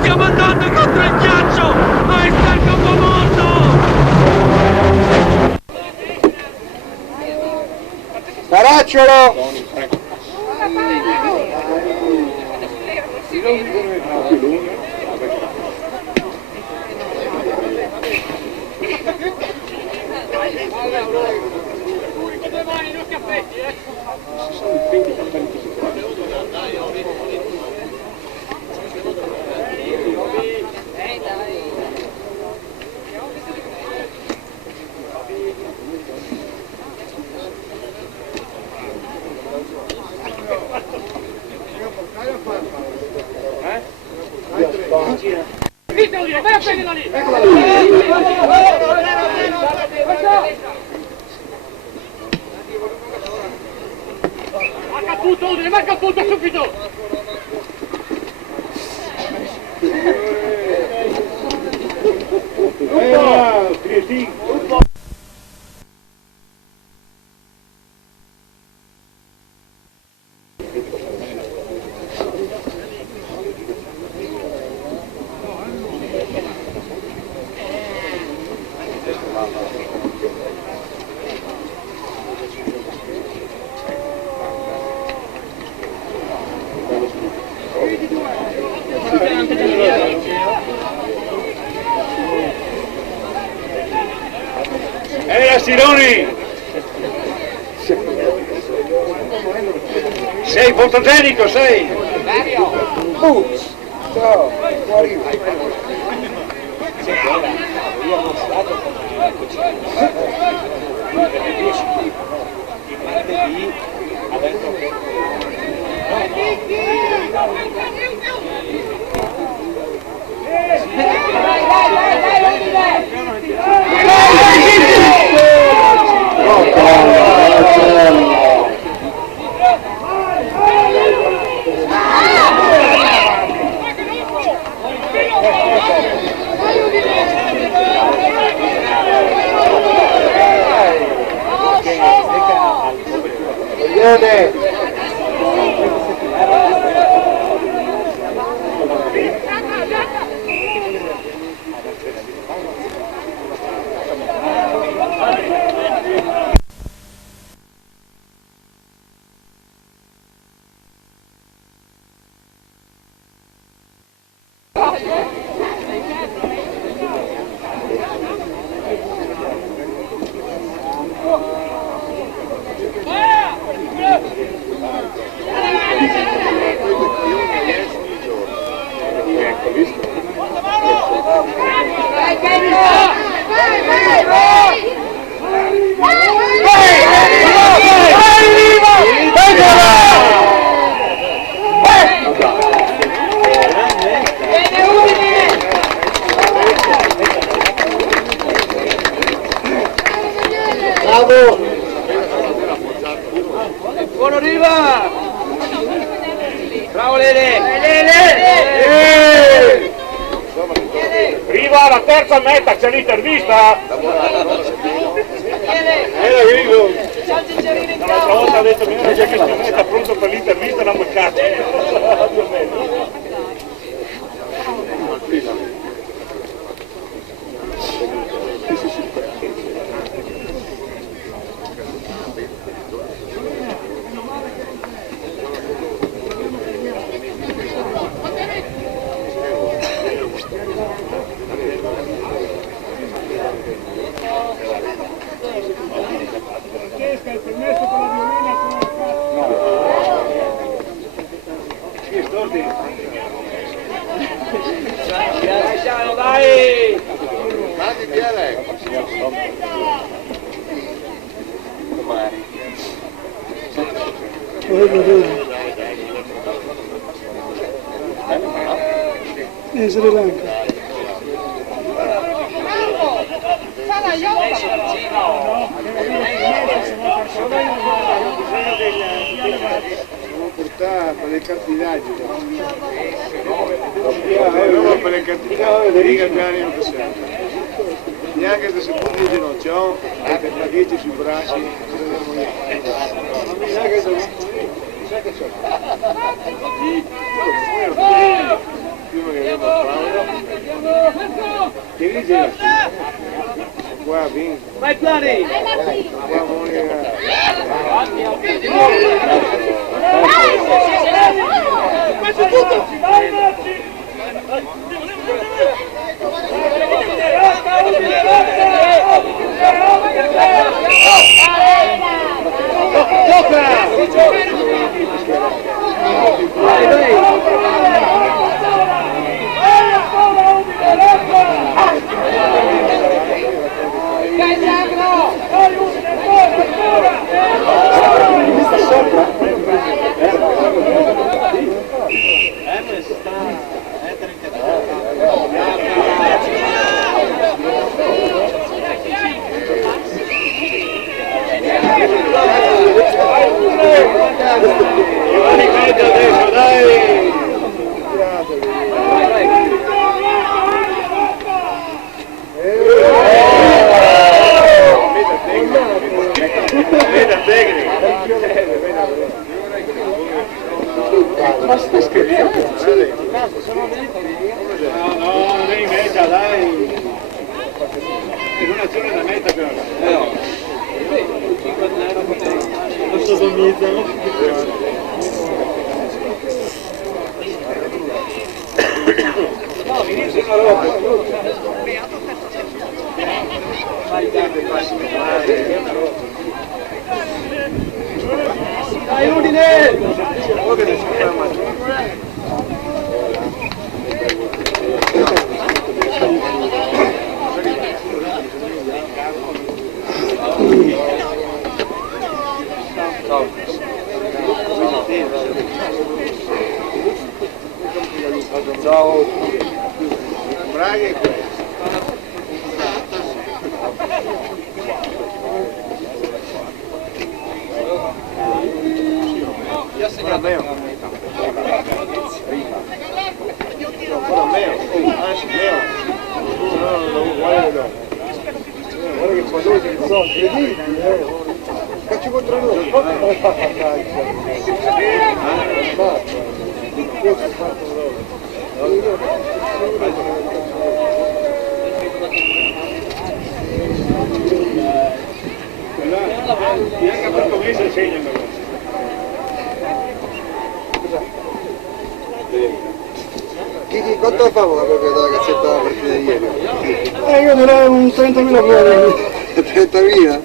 Stiamo andando contro il ghiaccio! Maestro il capomondo! Caracciolo! Marca punto subito! Sironi! Sei fotogenico, sei! Ciao, arrivo! Buono Riva! Bravo Lele! Riva alla terza meta, c'è l'intervista! ha detto che era già che sta pronto per l'intervista, non mi cazzo. Il permesso con la violina no. Sì, storti. Dai! Mandi via lei. Domani. Sri Lanka. Devo portare per le carte d'agio. Per le carte d'agio, riga piani non possiamo. Neanche se si può di ginocchio, anche tra 10 sui bracci, prima che abbiamo Paolo, che dice? Qua vinco. Vai Plani! Qua Monica. Ma stai scherzando? No, non è in meta, dai! È un'azione da meta però. Non so somigliano. No, mi dice una roba. Dai Udine! Ciao! Braga! Ancora meo. Ancora meo. Anzi meo. No, guarda. Guarda che quando ci sono, calcio contro noi. Come fa a calcio? Neanche a portoghese segnano. Chi quanto fa la proprietà che c'è stata la partita di ieri? Io direi un 30.000 fuori. 30.000?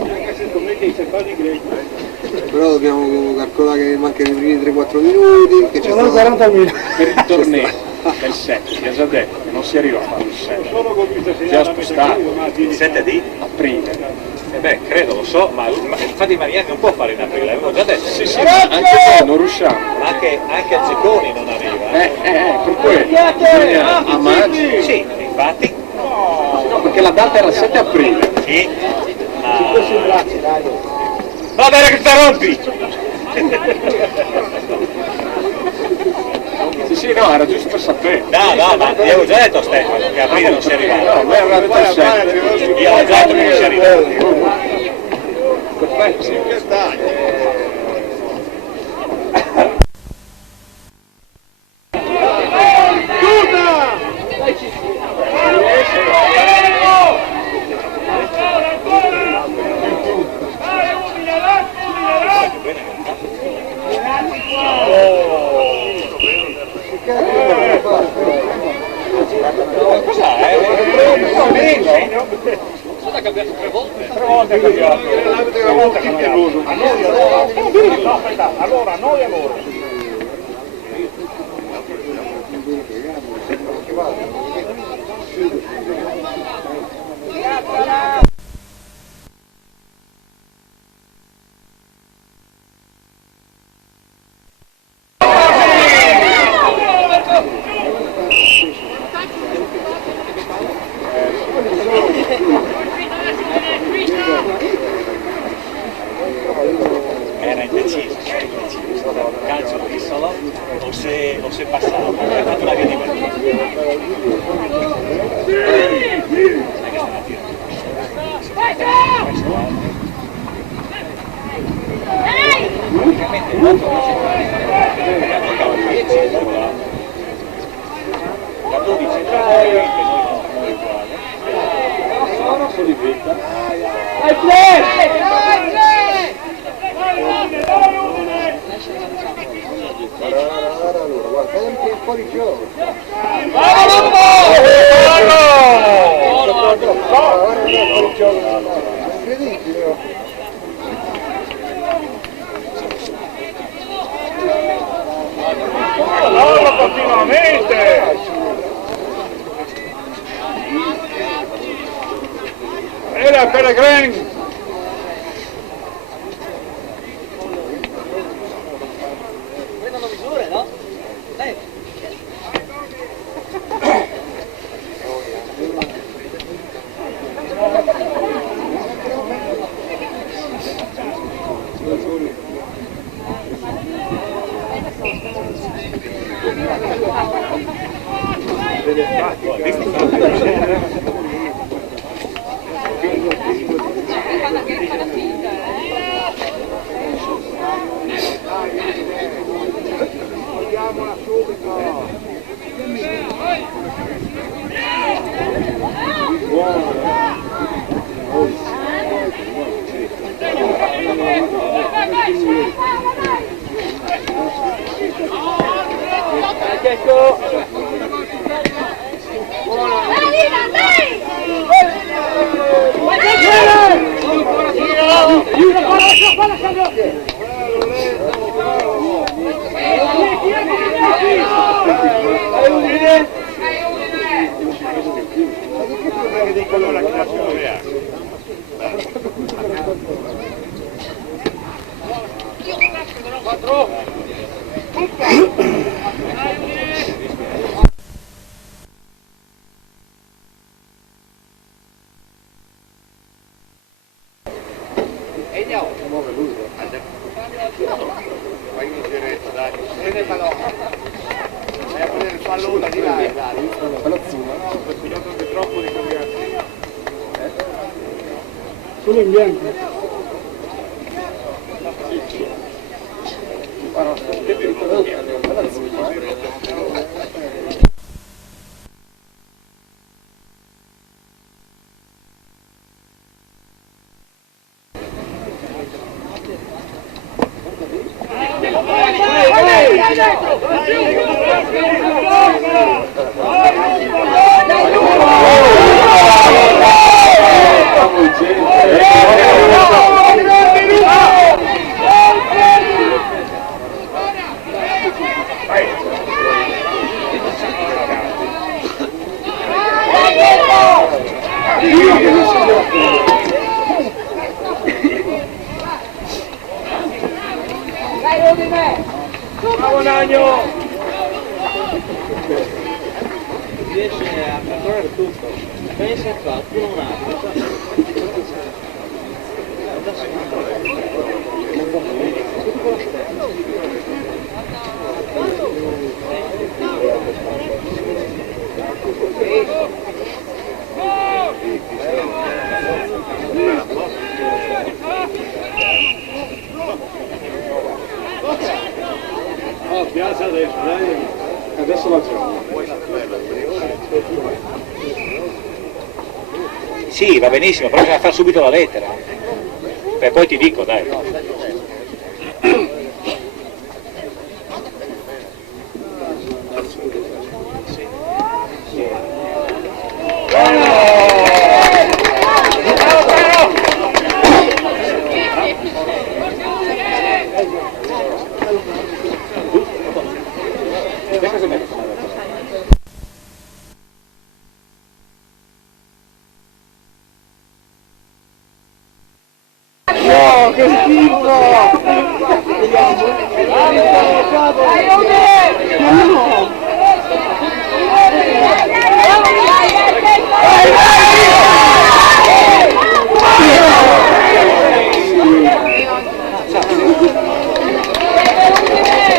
Anche se com'è che i secondi greci. Però dobbiamo calcolare che mancano i primi 3-4 minuti, che c'è Sono stato... 40.000. Per il torneo del 7, ti ho già detto che non si arriva a fare il 7, Solo con questa già segnale spostato, Il 7 di? aprile. Beh, credo, lo so, ma infatti Mariani non può fare in aprile, l'avevo già detto. Sì, sì, ma anche noi non riusciamo. Ma anche Zecconi non arriva. Per quello. Bisogna a maggio. Sì, infatti. No, perché la data era il 7 aprile. Sì. Va bene che sta rompi! Sì, sì, no, era giusto per sapere. No, ma ti avevo già detto a Stefano che a aprile non si arriva. No, a me aveva detto il 7. Io ho già detto che non si arriva. Beh, sì, che dai. Allora, noi a loro. Era indeciso. Calcio pissolo o se passava, ha fatto la via di mezzo. Da 12 Allora, guarda, fai anche un po' di gioco. Incredibile. Allora continuamente! Era Pellegrin! Prendono misure, no? Fai un giretto, dai. Prende il pallone. Vai a prendere il pallone di là, dai. Palazzuna. No, perché non è troppo di cambiare. Solo in bianco. Bravo Nagno! Riesce passo la zona. Sì, va benissimo, però bisogna fare subito la lettera. E poi ti dico, dai. No, che schifo! Ma no!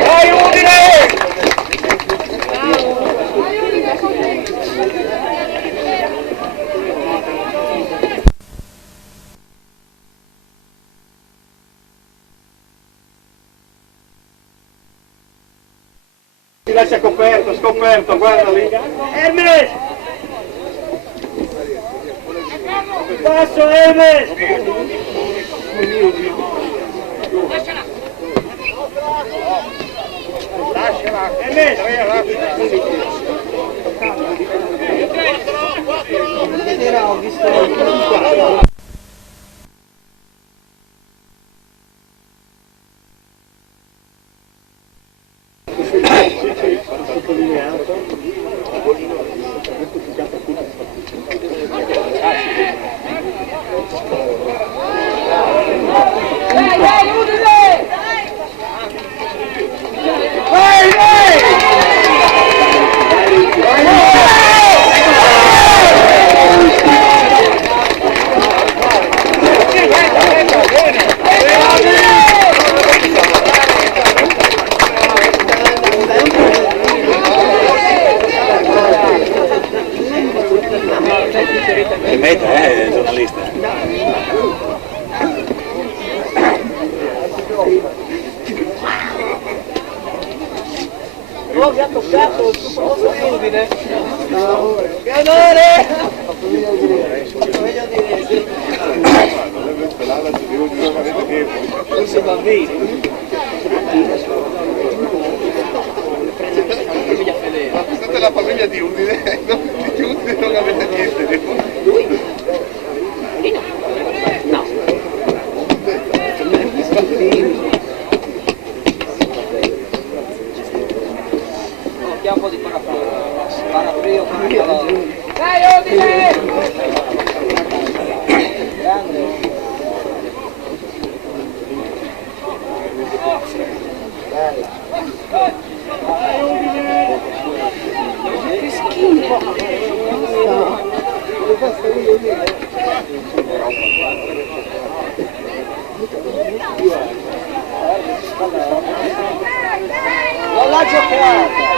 Dai Udine! Si lascia coperto, scoperto, guarda lì. Hermes! Passo Hermes! Lasciala! Hermes! Ho visto... È meta, il giornalista. Oh, mi ha toccato il suo famoso Udine. Che onore! Forse bambini. Questa è la famiglia di Udine, di Udine non avete niente. Lui? Lì no. No. Mettiamo un po' di parafrio, dai Udine! Grande! Che schifo! Non l'ha giocata!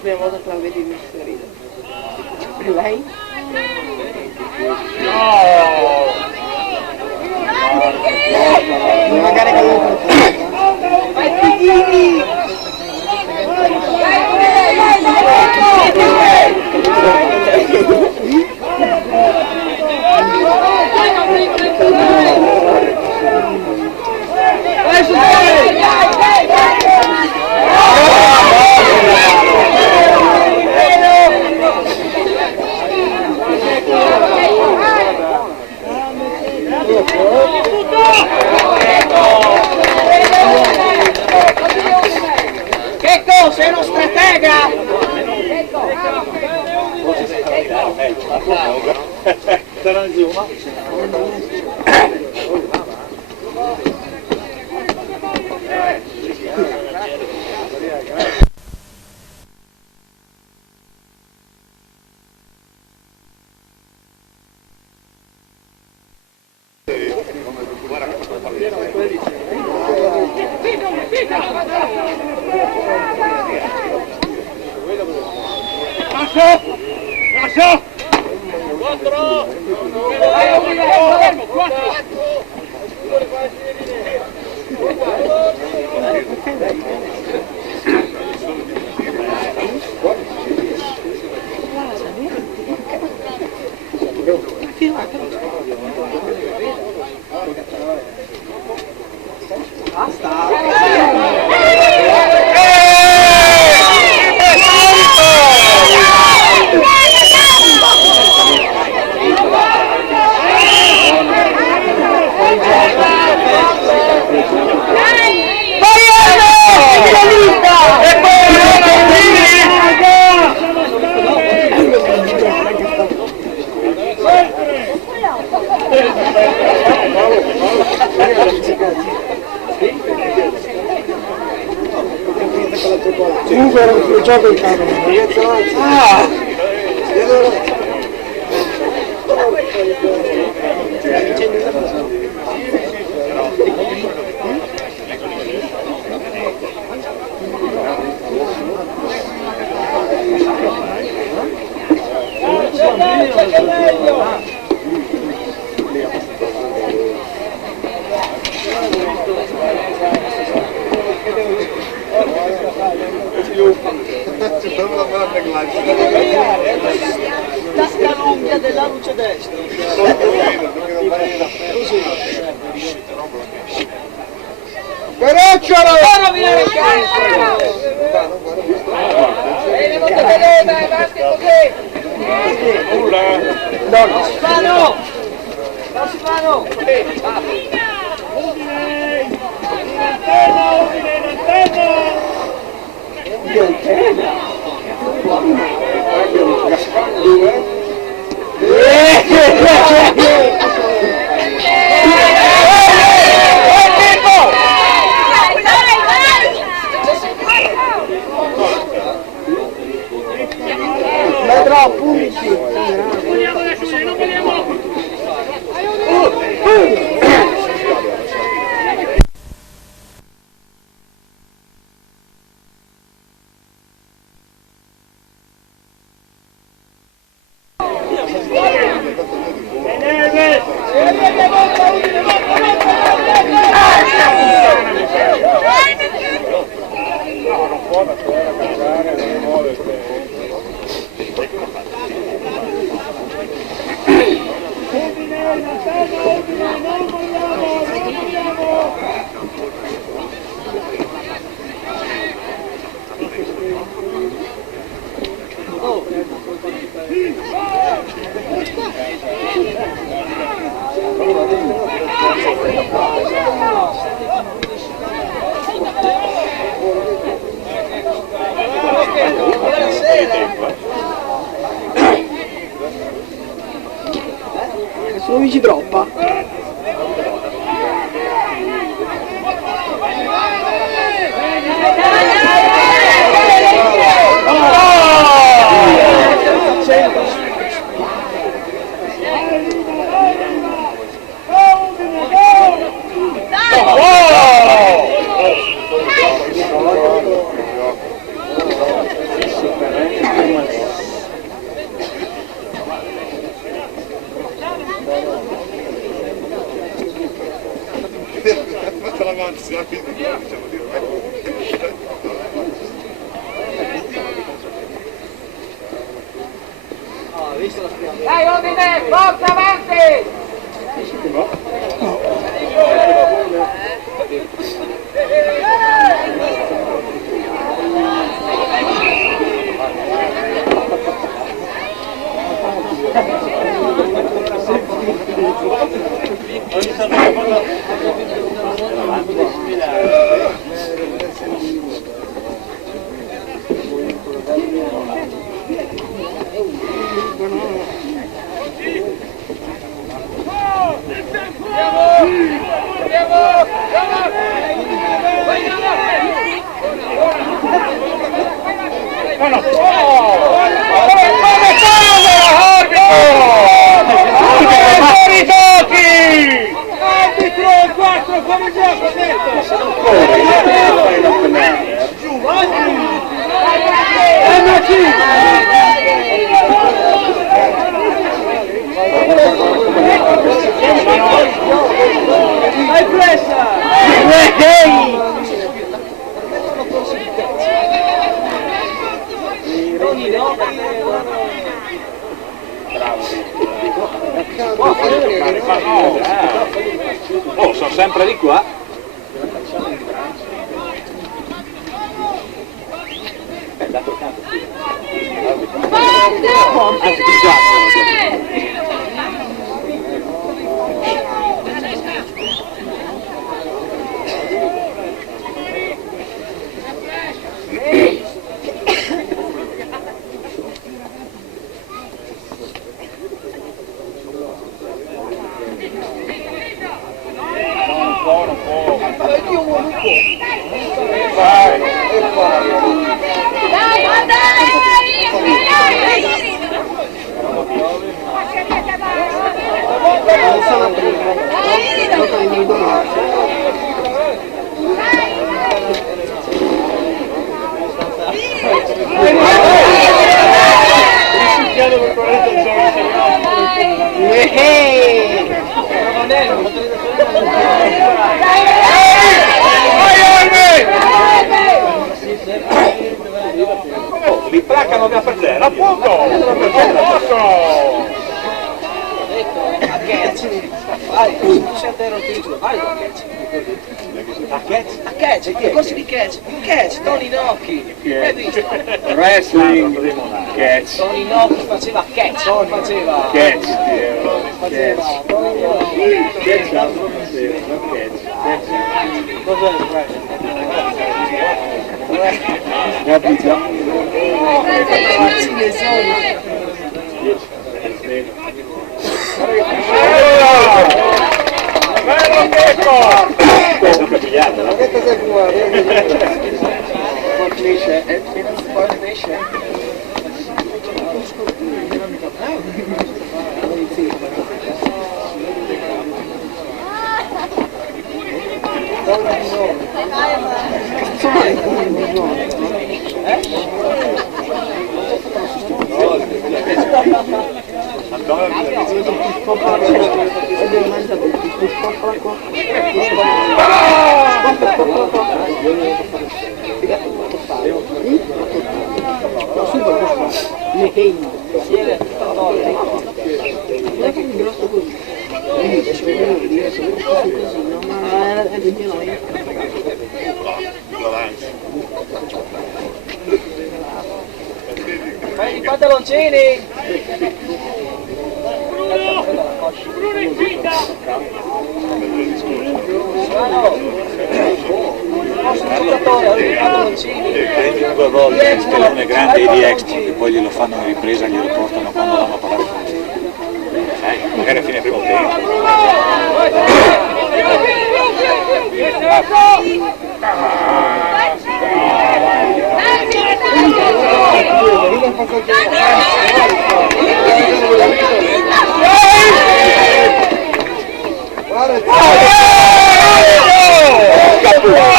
Prima volta che la vedi mi sorride. Lei? No! Magari che Checco, sei uno stratega! Lascia! Comunque era un gioco il cavolo. Tasca l'unghia della luce destra. Perecciolo! Non rovinare il cazzo! Bene, molto bene, dai, avanti così! Silvano! Ciao Silvano! Vedrò, punti! Non vogliamo! Sono amici troppa. Fatto l'avanti, Dai, ordine, forza avanti! Hai pressa! Oh, sono sempre di qua. Dato il campo qui. Anzi, di qua. Li placcano da per zero, appunto! A catch, che corsi di catch, Tony Nocchi, hai visto? Wrestling, catch, Tony Nocchi faceva catch, non faceva... catch, Faceva... Cos'è il capito? Bello Checco! Questo è pigliato, no? Che cosa vuoi? Finisce? Fai i pantaloncini! Bruno in quinta! Prendi due volte il stellone grande di Expo che poi glielo fanno in ripresa, glielo portano quando vanno a parlare con te. Sai, magari a fine primo tempo.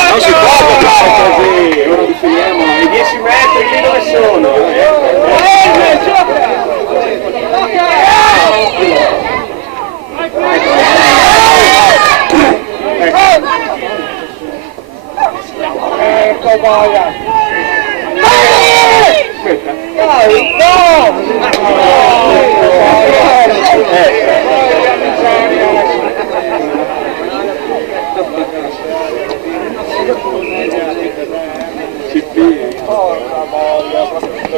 Non si può giocare così, ora definiamo i 10 metri lì dove sono.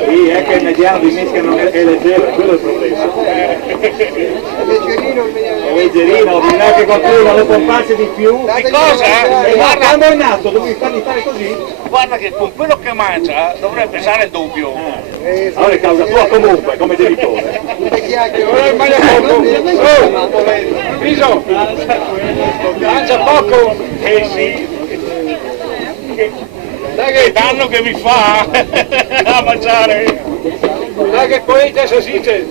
Sì, è che il mediano di mischia non è leggero, quello è il problema. È leggerino, bisogna che qualcuno lo pompasse di più. Di cosa? Guarda, Quando è nato dovevi fargli fare così. guarda che con quello che mangia dovrebbe pesare il doppio. Allora è causa tua comunque, come genitore. Riso, mangia poco. Sì. Dai che danno che mi fa a mangiare. Dai che poi te si dice.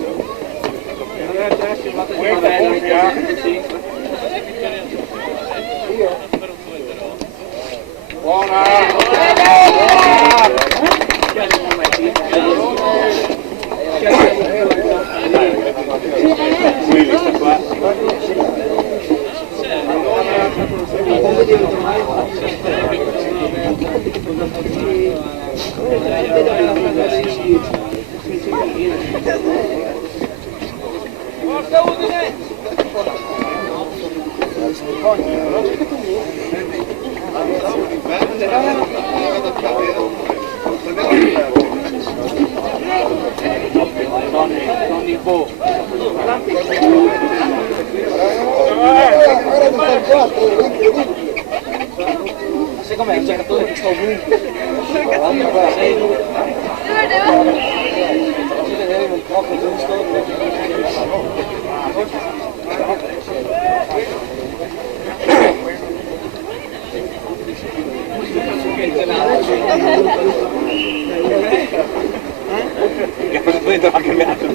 Willy sta qua. Secondo me è un giocatore che sta ovunque. Ci vedere un poco giusto. Che cosa dentro ha cambiato?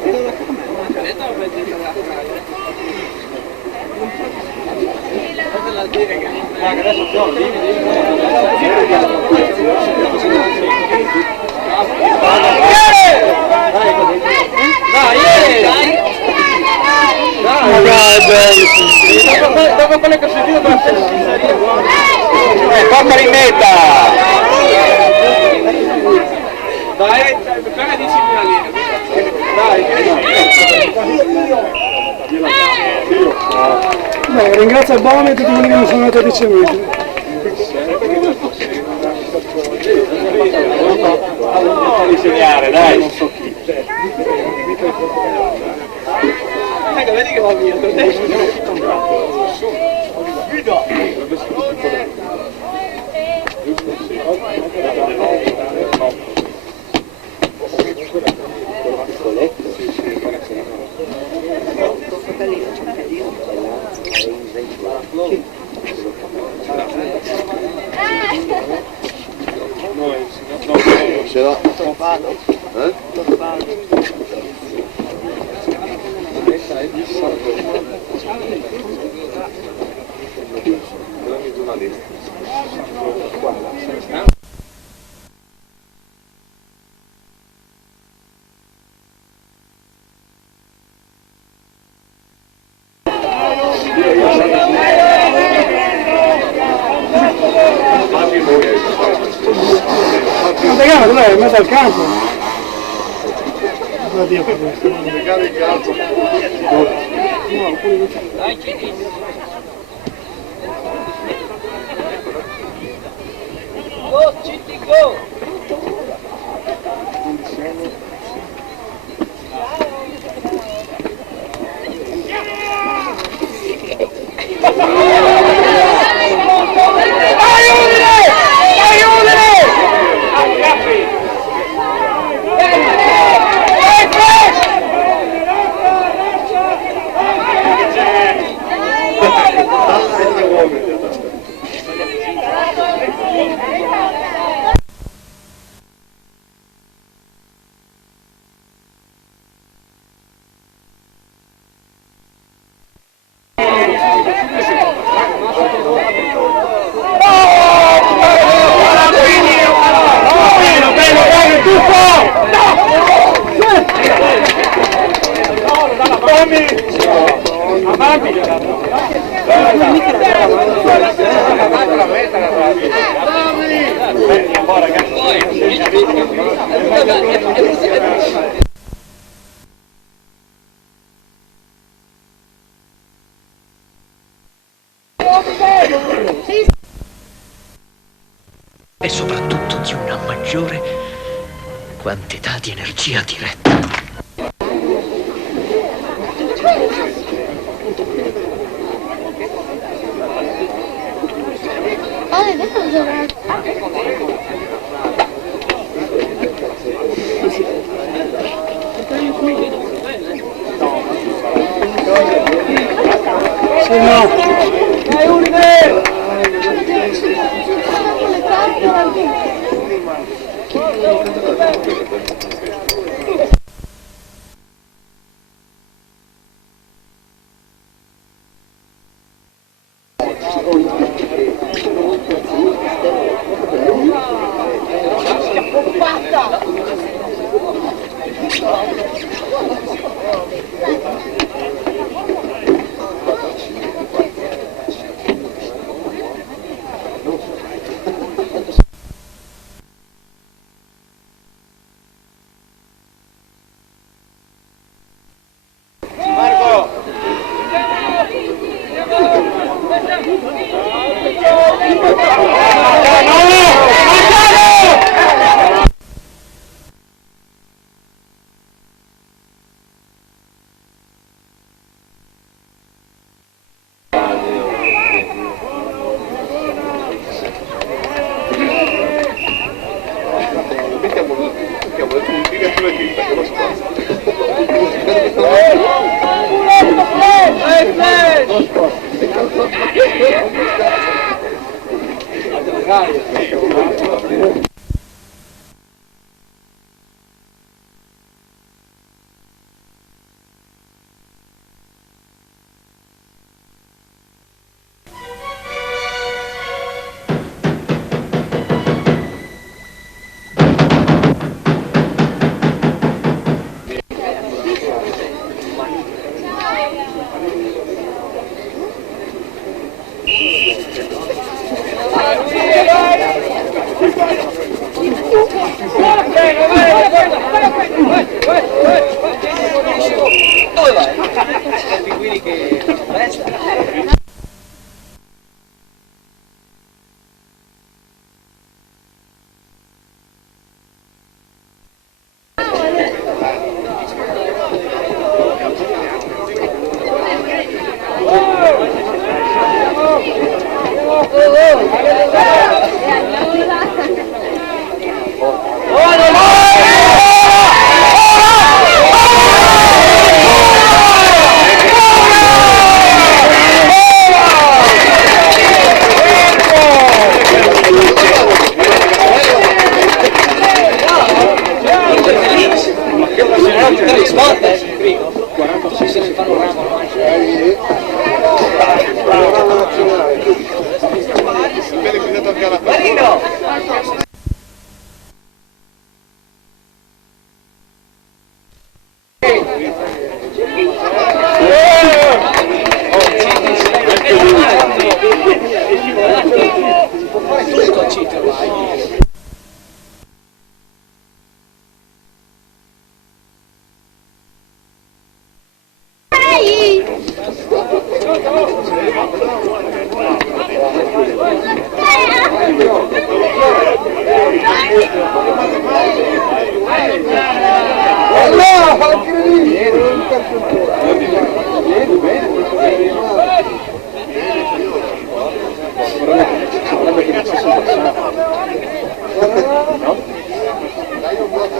Dopo quelle che ho sentito Porta in meta! dai, quella disciplina lì. Beh, ringrazio il Bono e tutti quelli che mi sono andati a ricevuti. Fammi segnare, dai! Ecco, vedi che va via, Ce l'ha. Guarda, dov'è? In mezzo al campo. Oddio, Legare il calcio. Go, Citti, go! Avanti! po' ragazzi. E soprattutto di una maggiore quantità di energia diretta.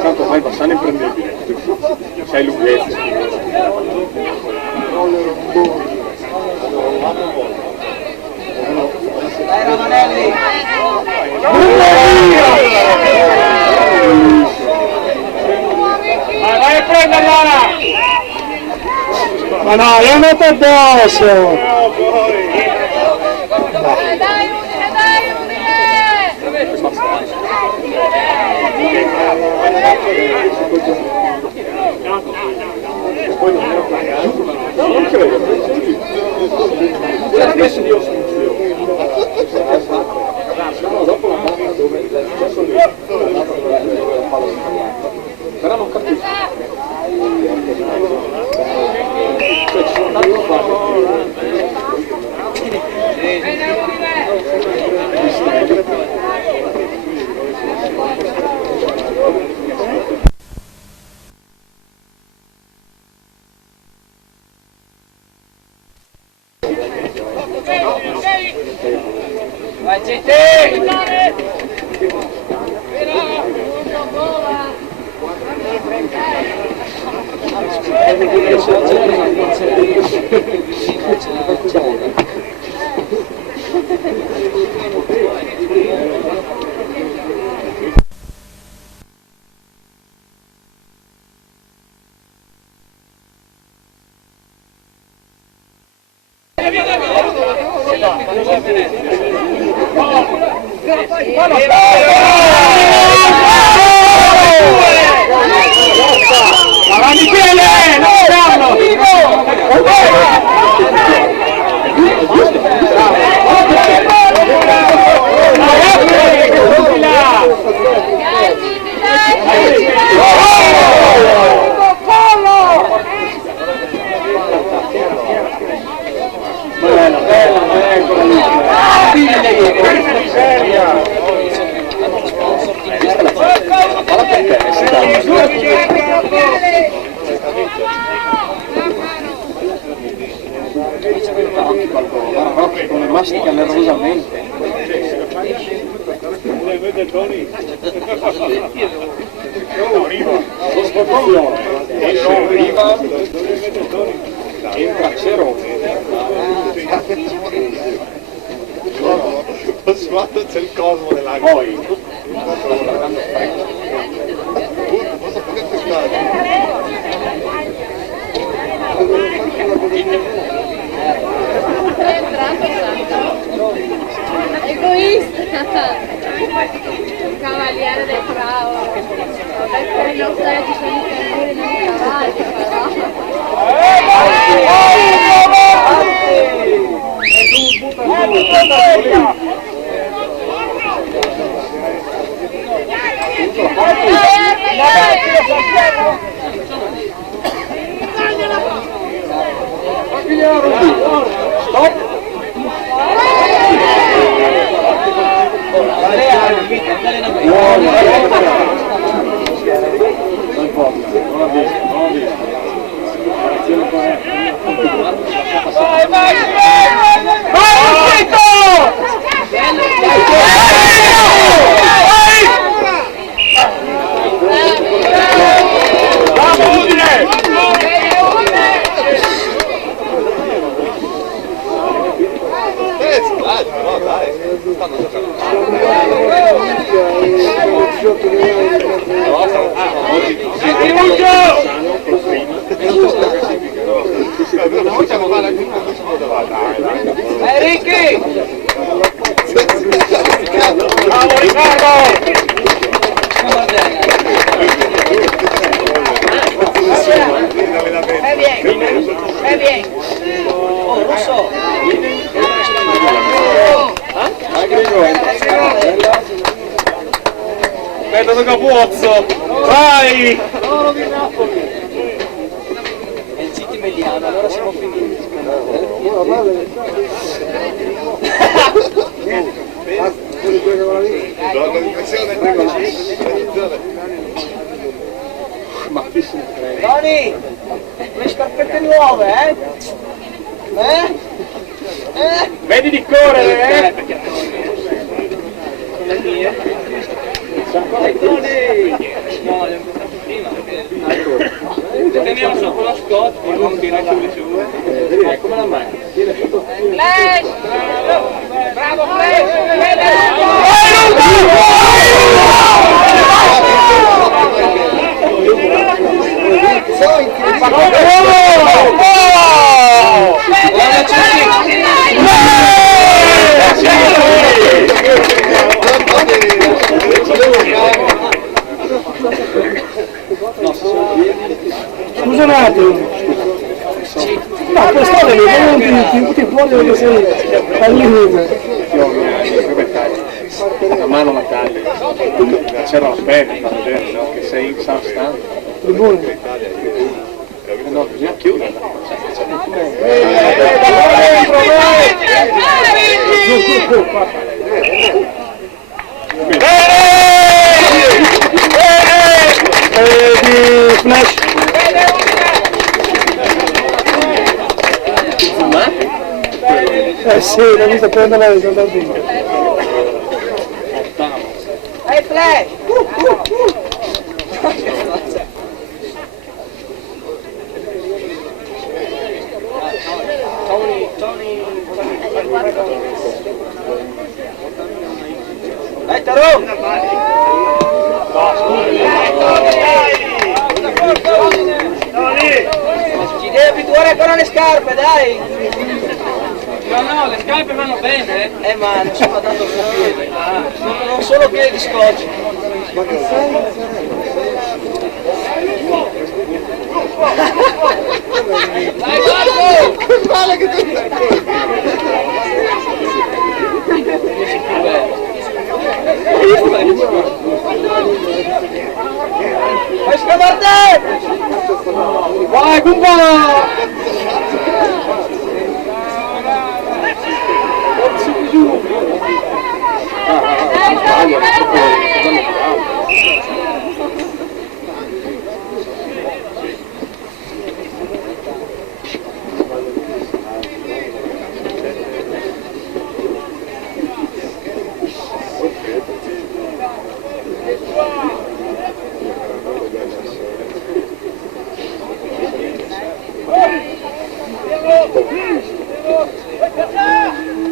Tanto fai passare imprendibile. Sei lunghezza. Dai Ramanelli! Vai a prenderla! Ma no, io metto addosso! Dai Udine, dai Udine! Non credo, l'ha messo di ostruzione. No, dopo la mappa dove è successo lì. Vai CT! Come mastica nervosamente. Entra Cerone. Lo sguardo c'è il cosmo dell'acqua. Poi Egoista! Cavaliere del bravo! Perché non stai dicendo che muri non cavalli, però! Ricky! Bravo Riccardo! Bien! Oh, Rosso! Aspetta, tocca Pozzo! Vai! È il City mediano, allora siamo finiti. Tony, le scarpette nuove, eh? Vedi di correre, Le mie? No, le ho portate prima perché... Se teniamo solo con la Scott, non tirare sulle sue. Come la macchina? Flash! Bravo Flash! Scusa un attimo. No, quest'ora mi ti fuori dove sei al limite. la mano la taglia, c'era la pelle, fa vedere, no? Che sei in San Stante. No, bisogna chiudere. Di Flash. Sì, l'ho vista prendere la Vai Flash! Tony. Vai Taro! Ci devi abituare ancora alle scarpe, dai! No, le scarpe vanno bene. Ma non sono tanto il piede. Non solo piede di scotch. Ma che sei? Vai, Marco! Che male che tu stai! Vai Scamarte! Vai, Gumba!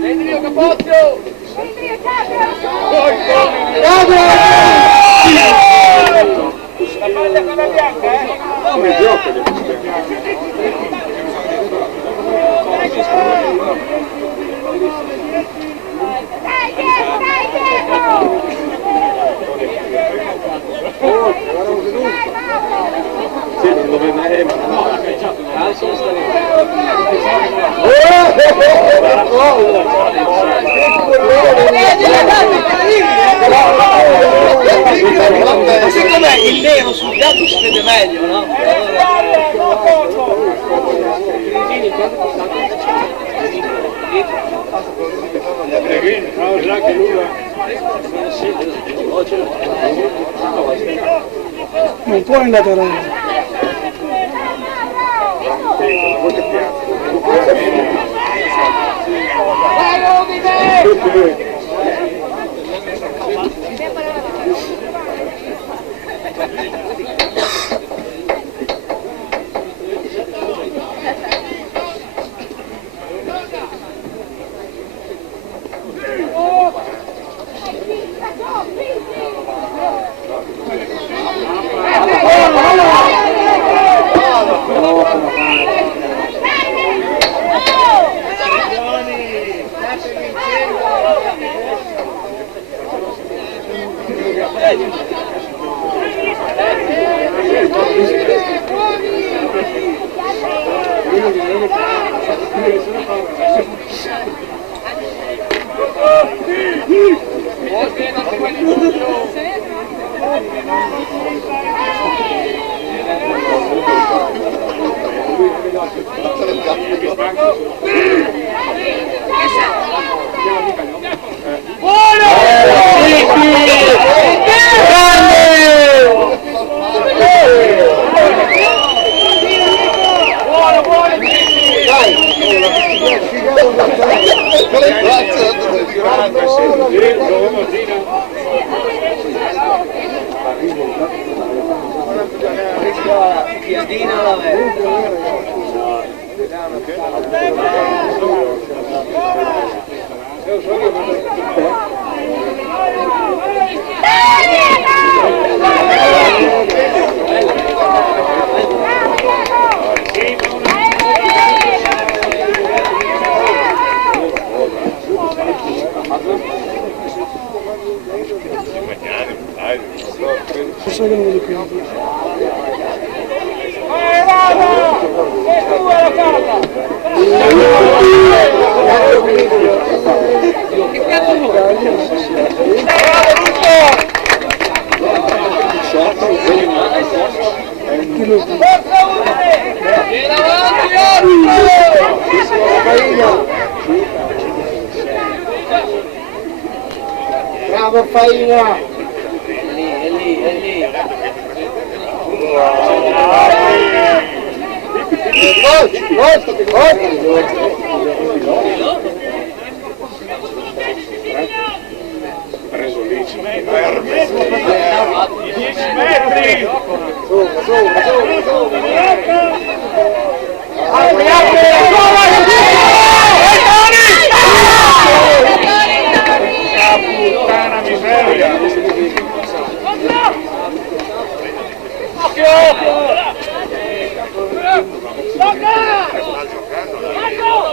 Endrio Capozio! La palla con la bianca, Come gioca? Sì, non doveva ma no, ha calciato, Secondo me il nero sul gatto si vede meglio, no? Non puoi andare avanti. Piadina la vede. Che cazzo vuoi? Bravo Faina! È lì. Preso lì. fermi! 10 metri! Puttana miseria!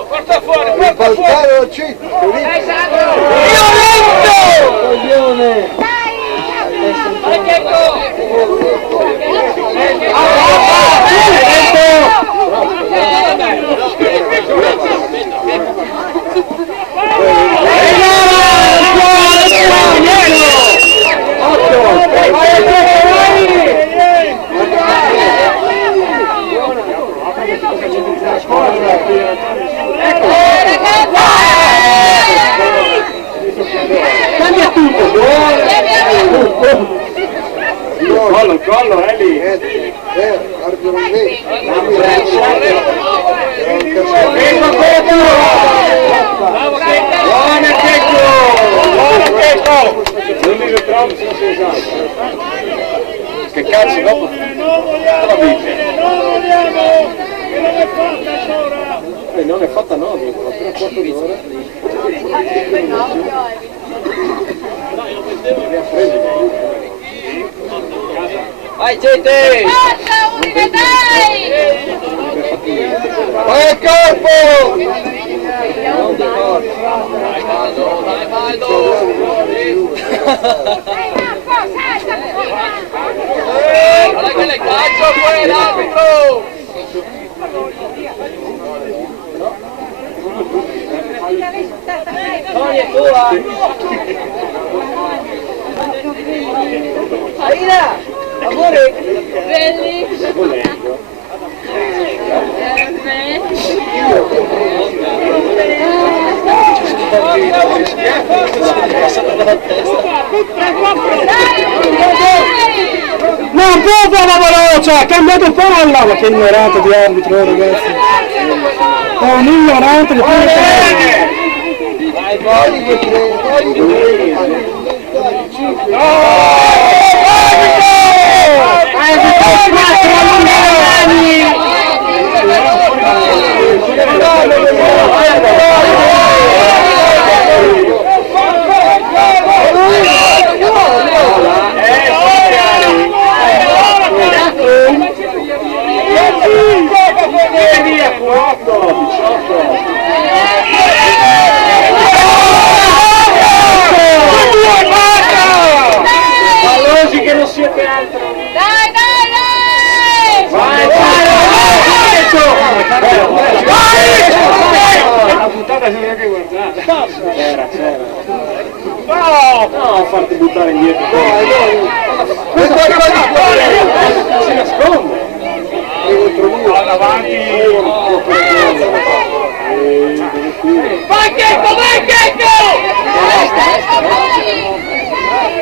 Porta fuori, Baltare o citto! Coglione! Cambia tutto! Il collo, Eli! Arbitro non vede! Buona Checco! Non mi ritrovo se non sei esatto. Che cazzo dopo? La vince. Non è fatta 9, ma 3/4 d'ora. Vai Cete! Forza, Udine, dai! Vai al corpo! Dai Valdo! Guarda che le calcio fuori l'arbitro! Tony è tua! Aida! Amore! Bellissimo! No, proprio la veloce, ha cambiato palla, ma che ignorante di arbitro, ragazzi. È un ignorante di palla. Pallosi che non siete altro. Dai, dai, dai! Vai! La puntata si neanche guardata. C'era. No, farti buttare indietro. Questo arriva di fuori! Si nasconde! Davanti! Vai Checco, vai Checco!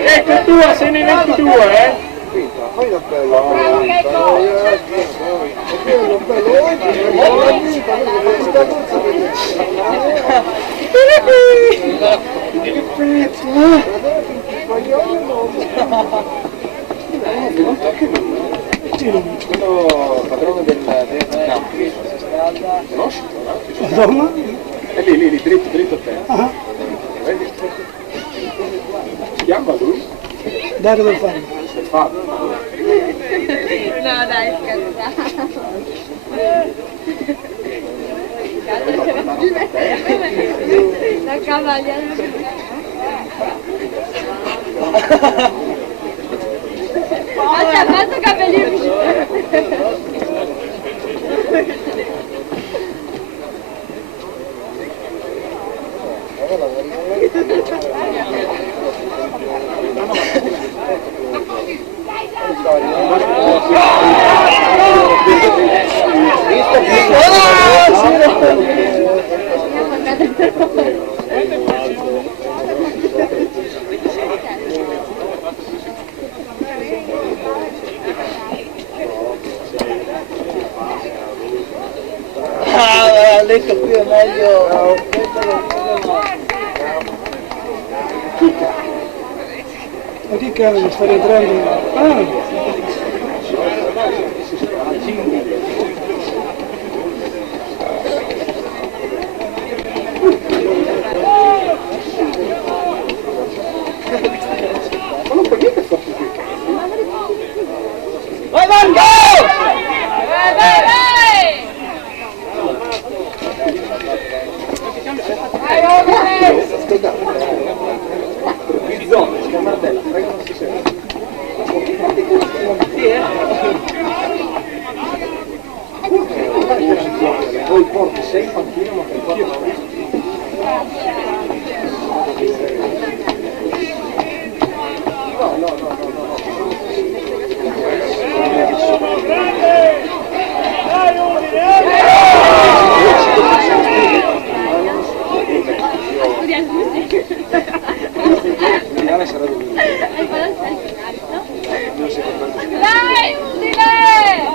Ecco è tua, sei nei 22, eh? Fai la bella! Quello padrone del campo. Conosci? Madonna? È lì, dritto a te. Vedi? Si chiama lui? Dario del Fabio. Del Fabio. No, dai, scherzavo. La cavaliera. Ha fatto capelli. Ah, letto qui è meglio. Ma che cavolo, sta rientrando? Ah! Ma non puoi mica fare più che Vai Marco! Vai, vai, vai! Vai, Ombre! Bizzone, Scamardella, prego non si sente. Poi porti 6 in panchina ma per Dai, utile!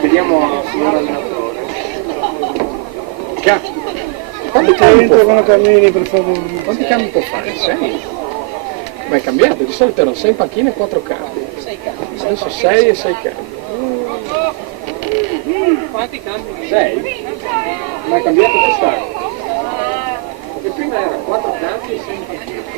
Vediamo signor allenatore. Quanti cambi con cammini, per favore? Quanti cambi può fare? 6? Ma è cambiato, di solito erano 6 panchine e 4 cambi. Adesso 6 e 6 cambi. Quanti cambi? 6? Ma è cambiato quest'anno? Perché prima era 4 cambi e 6 panchine.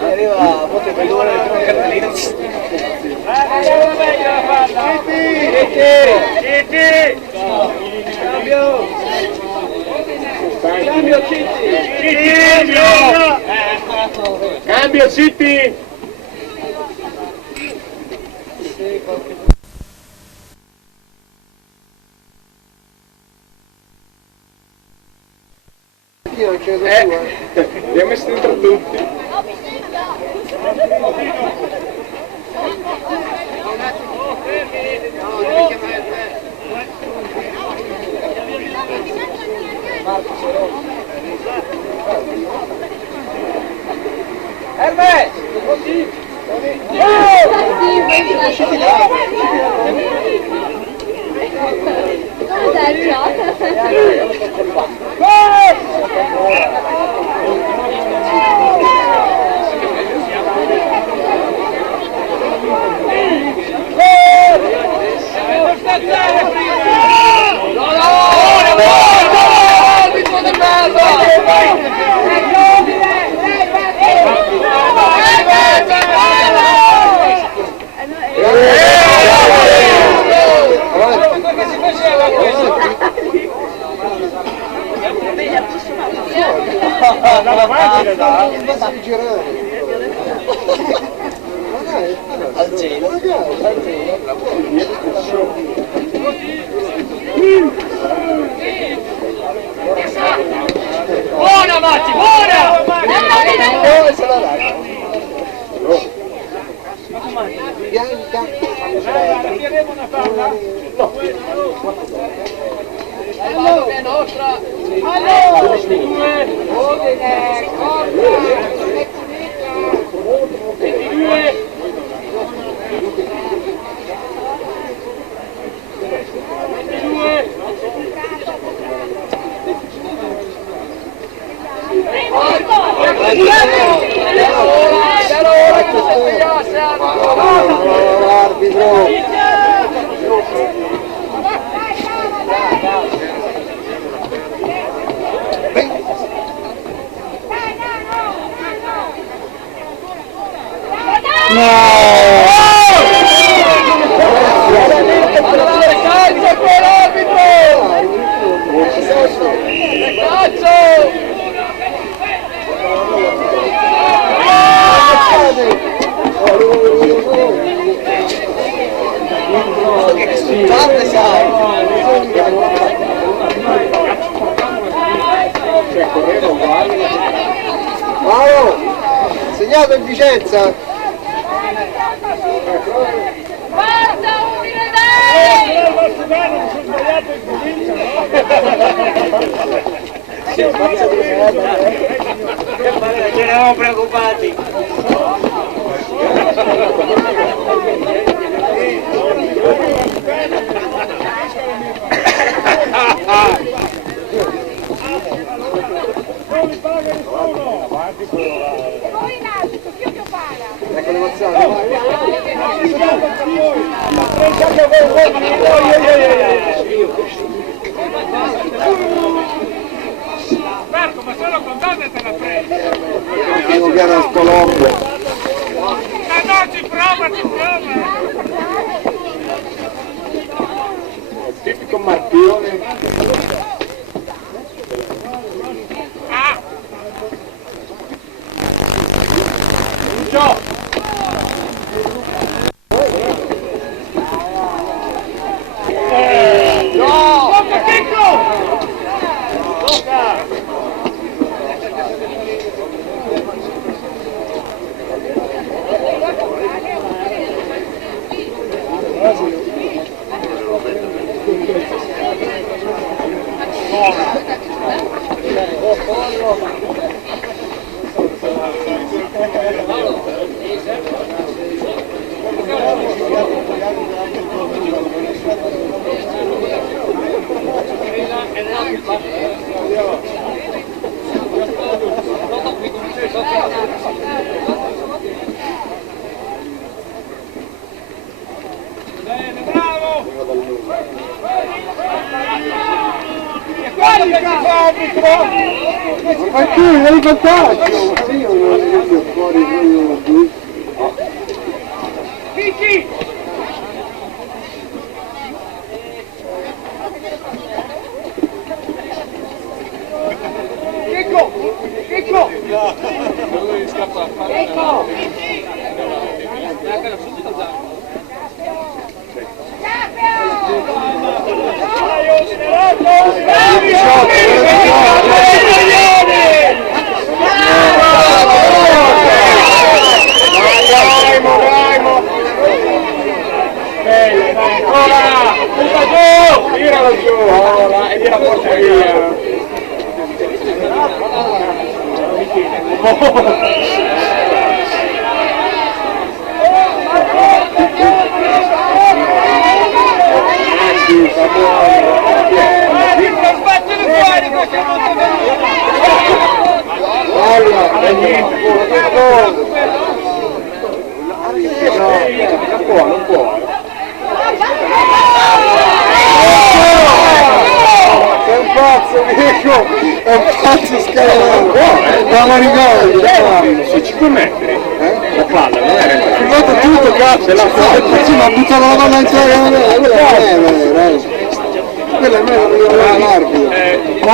Arriva, pote per l'ora di un cartellino. Cambio City! Io non credo più, li ha messi dentro tutti. Hermes! Cos'è il gioco? basta di girare. Al cielo. Buona Matti, buona! Dove se la dai? Bianca. Tireremo una palla? No. È nostra! Allora! Segnato in Vicenza. Basta, utile, dai! Ci eravamo preoccupati. Voi in alto, più che paga! Ecco le mazzate, vai. Marco, ma solo con donne te la prendi! Piano piano al spolombo. Ma no, ci prova, ci prova! Tipico Marpione. Ah! Bene, bravo! E guarda che fabbrico! Ma tu, hai vantaggio! Ma io non vedo fuori qui. Vicky! Chicco! Chicco! Lui scappa a fare Chicco! Tiralo giù, e gliela porta via. Non può. Sei un pazzo, Mirko! È un pazzo scalato! Ma la ricordi? Su 5 metri? La palla non era Hai fatto tutto, cazzo! La falta! Sì, ma ha buttato la palla in gioco! Quella è meglio che io l'arbitro! Ma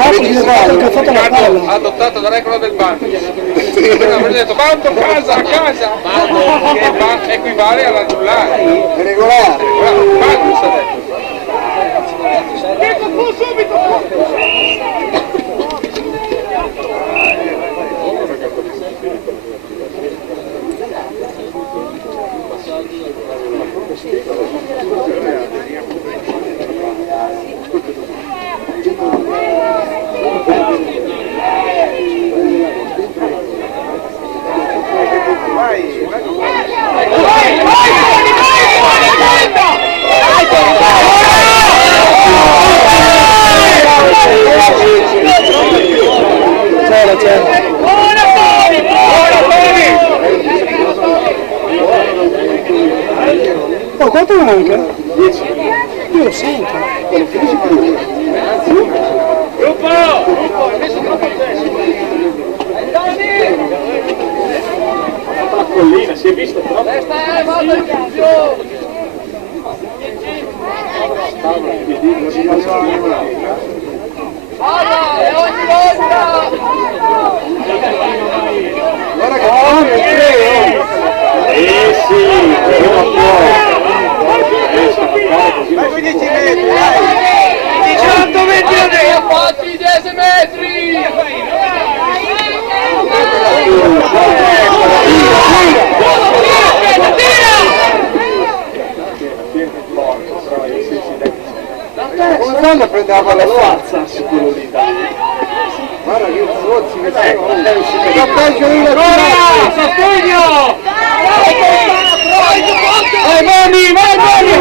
ha adottato la regola del banco. Abbiamo detto bando a casa! Che equivale all'annullare. è regolare! Bando sta detto. Ecco, fu subito! Oh, quanto manca? 10. Io lo sento. Gruppo! La collina, si è visto troppo. Guarda che è 3! Sì, non può. Vai 15 metri, dai! 18 metri a destra! Fatti 10 metri! Tira! Come fanno a prendere la palla Forza sicuro lì, dai. Guarda che zozzi che sono. Sta peggio di una Sostegno! Vai Boni, vai Boni!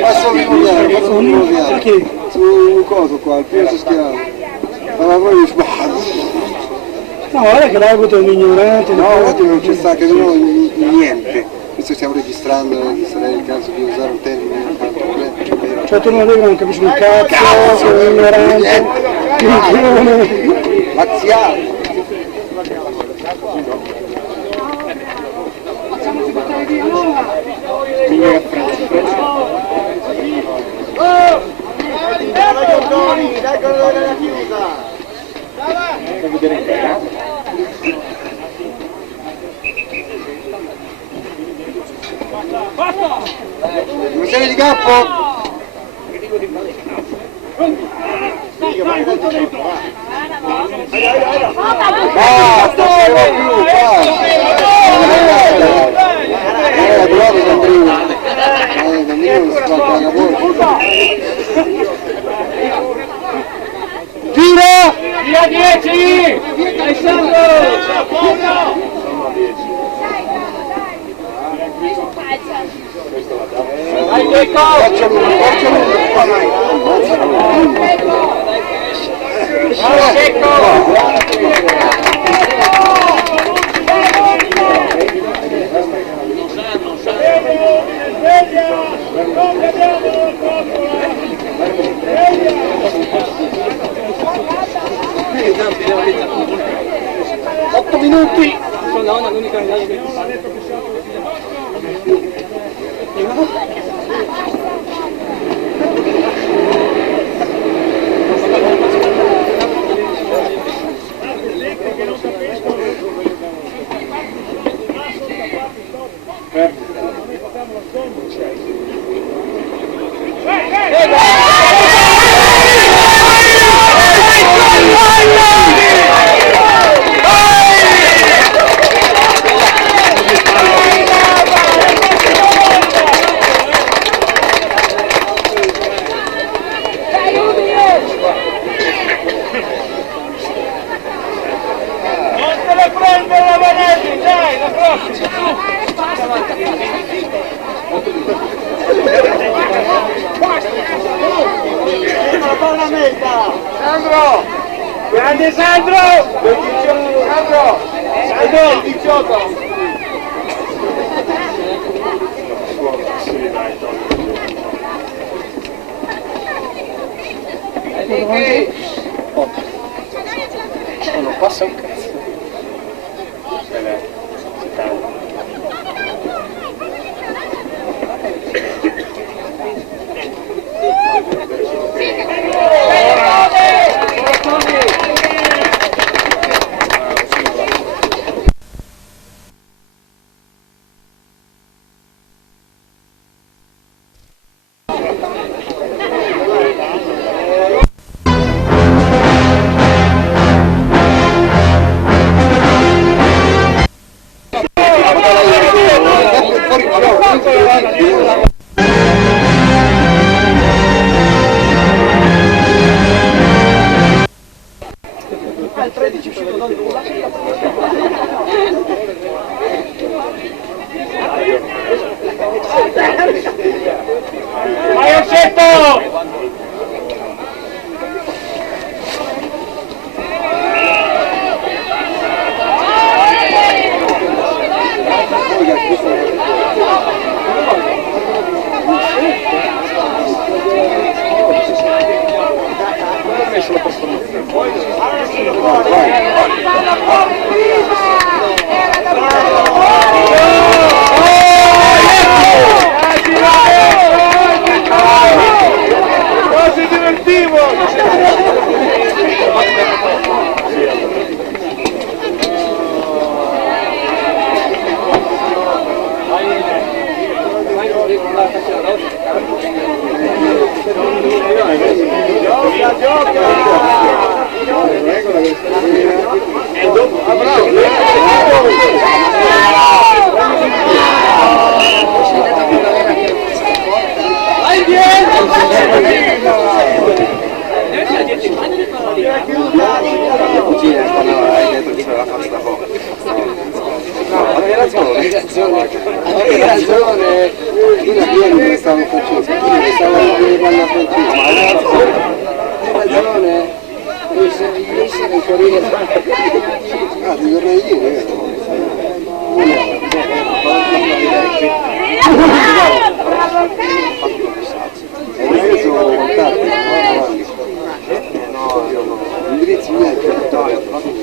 Posso rimuovere? Su coso qua, il primo si schiava. Ma proprio sbaglio. No, guarda che l'hai avuto un ignorante. No, oggi non c'è stato niente. Visto che stiamo registrando, sarei il caso di usare un termine tanto corretto. Cioè tu non devi, non capisci un cazzo, sei un ignorante. Laziale. Dai con la chiusa! Fai vedere in terra. Dimissione di campo! Basta, non va più, trovato Sandrino. Sandrino si sbatte la porta. Gira! Via 10! Alessandro! Vai Greco! Minuti! Sono l'unica realtà che Sandro! Grande Sandro! Sandro! Sandro! 18! Non passa un cazzo. Vai Orsetto! Gioca! Hai ragione, tu la vieni che stavo facendo, stavo vedendo la francese, hai ragione, essere in Corriere. Ah, ti vorrei dire, io sono contatti, no, io no, l'indirizzo mio è il territorio, ho fatto un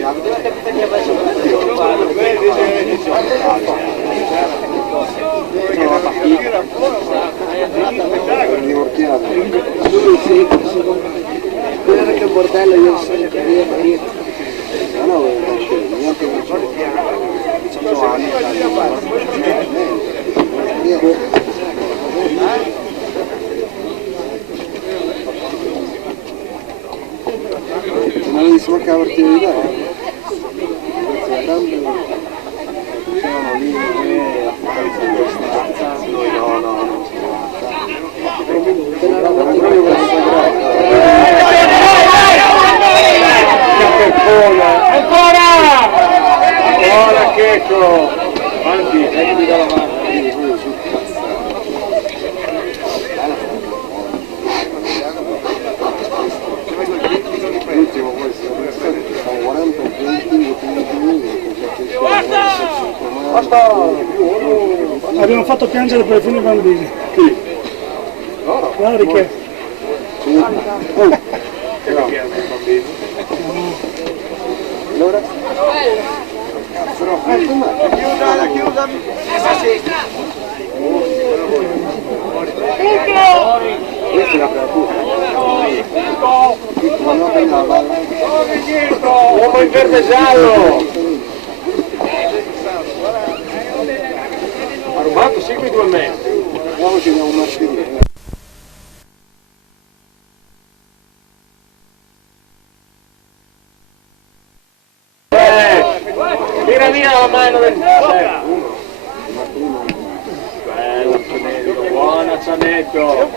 Guarda che bordello io sono in Corriere. no, niente che sono anni, non gli smacca la partita, c'erano lì Ancora Checco! Avanti, mettiti dalla mano. l'ultimo questo, sono 40 Abbiamo fatto piangere perfino i bambini. Chi? No, Ricche. Allora? Però, la chiusa! Questa è la creatura. Non appena la palla. Uomo in verde giallo! Ha rubato, segui 2 metri. Ora ci diamo un mascherino. Tira via la mano del... Bello Cianetto, buona Cianetto.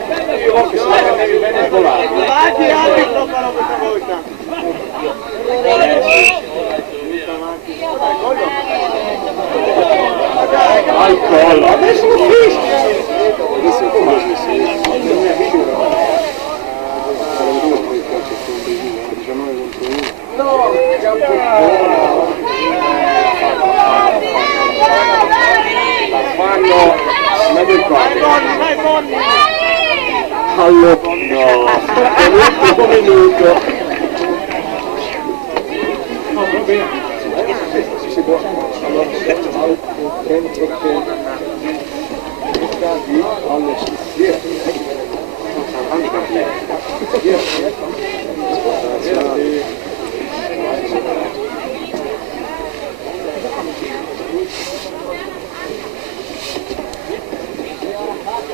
Io voglio che se la candevi bene svolare. Avanti, toccano questa volta. Al collo, adesso lo fischia. Adesso è come No, fanno meglio il quadro. Allo no, l'ultimo minuto. No, va bene. Si può. Allora, dentro che alle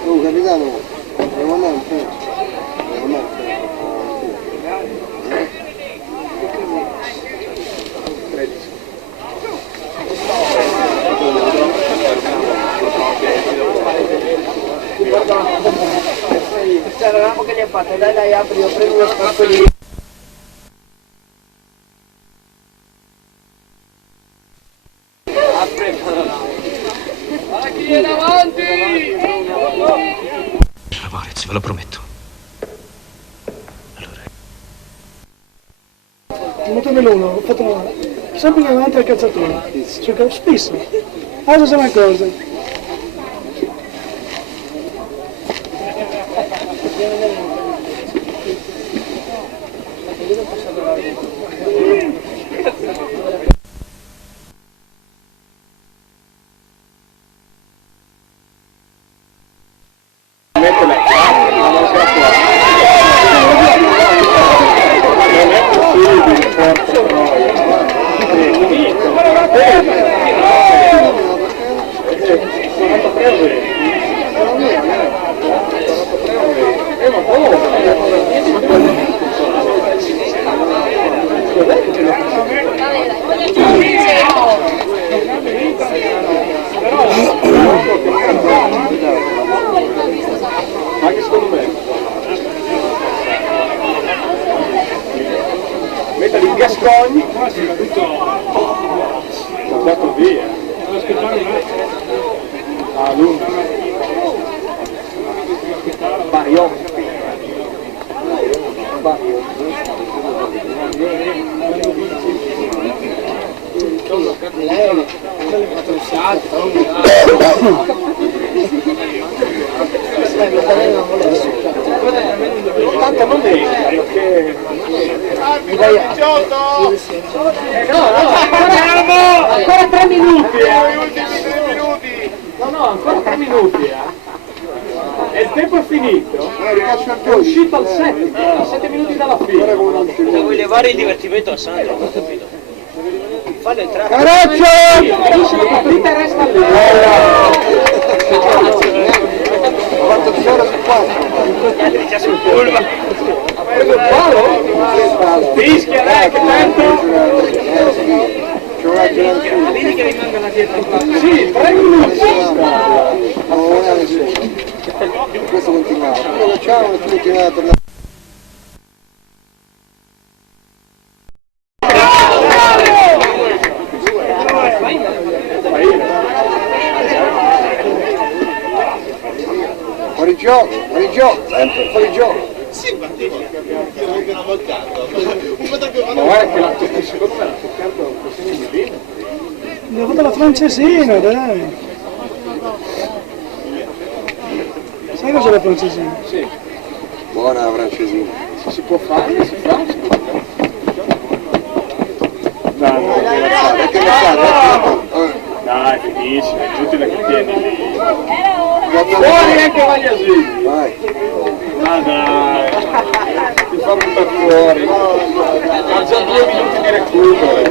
oh, capitano, devo andare in Francia. Devo andare in C'eravamo che gli ha fatto, dai apri, io prendo uno spazzolino. Ravorez, ve lo prometto. Il motomelone ho fatto sempre davanti al calciatore. Spesso. Adesso sono cose. andato via. Ah, lungo. Barion. Tanto non entra perché ancora 3 minuti, no, ancora 3 minuti, e il tempo è finito, è uscito al 7, a 7 minuti dalla fine. Vuoi levare il divertimento a Sandro, ho capito. Fallo entrare. Caroccio! Finisce la partita e resta lì. Ho fatto 0 su 4. Già sul curva. Ha preso il palo? Fischia, dai, che tanto! Vedi che rimangono dietro. Sì, 3 minuti! Questo continuava. Quello che c'è e tu continuava a tornare. Fuori gioco, sempre fuori gioco. Ma guarda che secondo me l'ha toccato così di bene. Gli ho fatto la francesina, dai. Sai cos'è la francesina? Sì. Buona francesina. Se si può fare, si fa. Dai, finisci, è inutile che tieni lì. Fuori anche Vagliasini. Vai. Ma dai, ti fa buttare fuori. Ha già 2 minuti di recupero.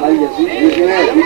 Vagliasini, 10 metri.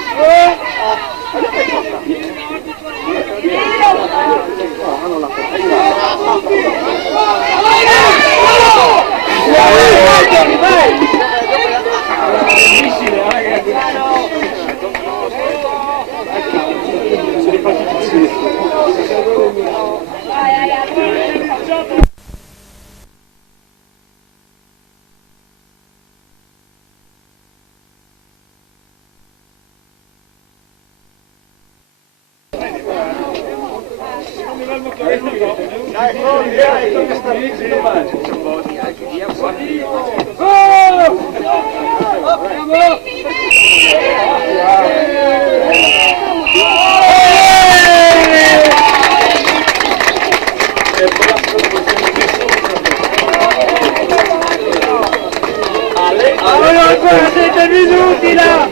Ancora 7 minuti là!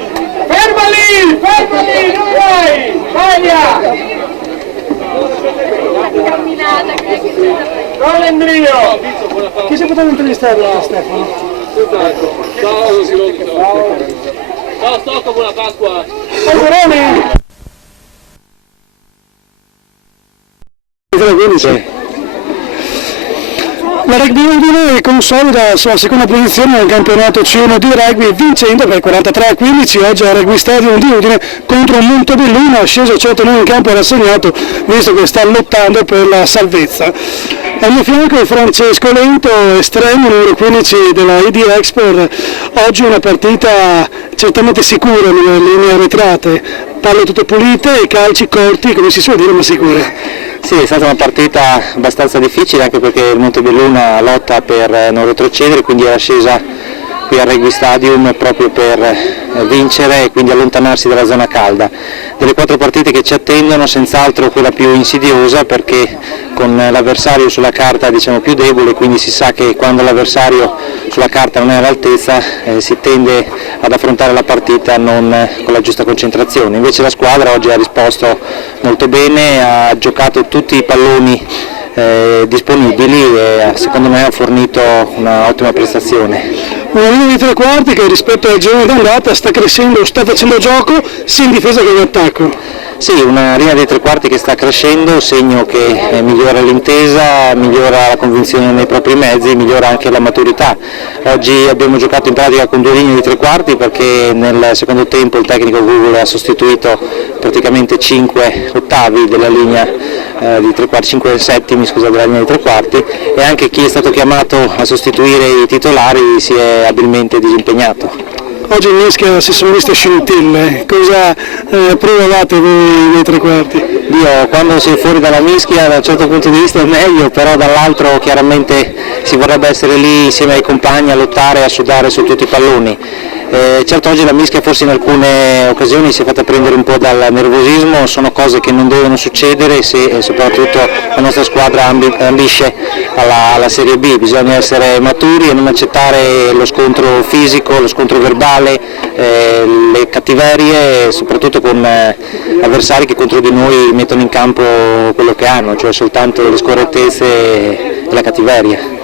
Ferma lì, non vai! Vaglia! Rolendrio! Chi si poteva intervistare, Stefano? Ciao, ciao Stocco, buona Pasqua! Auguroni! La Rugby Udine consolida la sua seconda posizione nel campionato C1 di rugby vincendo per 43-15 oggi al Rugby Stadium di Udine contro un Montebelluna sceso certo non in campo e rassegnato visto che sta lottando per la salvezza. Al mio fianco è Francesco Lento, estremo numero 15 della ID Export, oggi una partita certamente sicura nelle linee arretrate, palle tutte pulite e calci corti come si suol dire ma sicure. Sì, è stata una partita abbastanza difficile anche perché il Montebelluna lotta per non retrocedere, quindi era scesa qui al Rugby Stadium proprio per vincere e quindi allontanarsi dalla zona calda. Delle 4 partite che ci attendono senz'altro quella più insidiosa perché con l'avversario sulla carta diciamo più debole, quindi si sa che quando l'avversario sulla carta non è all'altezza si tende ad affrontare la partita non con la giusta concentrazione. Invece la squadra oggi ha risposto molto bene, ha giocato tutti i palloni disponibili e secondo me ha fornito un'ottima prestazione. Una linea di tre quarti che rispetto al girone d'andata sta crescendo, sta facendo gioco sia in difesa che in attacco. Sì, una linea dei tre quarti che sta crescendo, segno che migliora l'intesa, migliora la convinzione nei propri mezzi, migliora anche la maturità. Oggi abbiamo giocato in pratica con 2 linee di tre quarti perché nel secondo tempo il tecnico Google ha sostituito praticamente 5 ottavi della linea di 5 settimi della linea di 3/4, e anche chi è stato chiamato a sostituire i titolari si è abilmente disimpegnato. Oggi in Ischia si sono viste scintille, cosa provavate voi nei 3/4? Quando si è fuori dalla mischia da un certo punto di vista è meglio, però dall'altro chiaramente si vorrebbe essere lì insieme ai compagni a lottare e a sudare su tutti i palloni. Certo, oggi la mischia forse in alcune occasioni si è fatta prendere un po' dal nervosismo, sono cose che non devono succedere se soprattutto la nostra squadra ambisce alla Serie B. Bisogna essere maturi e non accettare lo scontro fisico, lo scontro verbale, le cattiverie, soprattutto con avversari che contro di noi mettono in campo quello che hanno, cioè soltanto le scorrettezze e la cattiveria.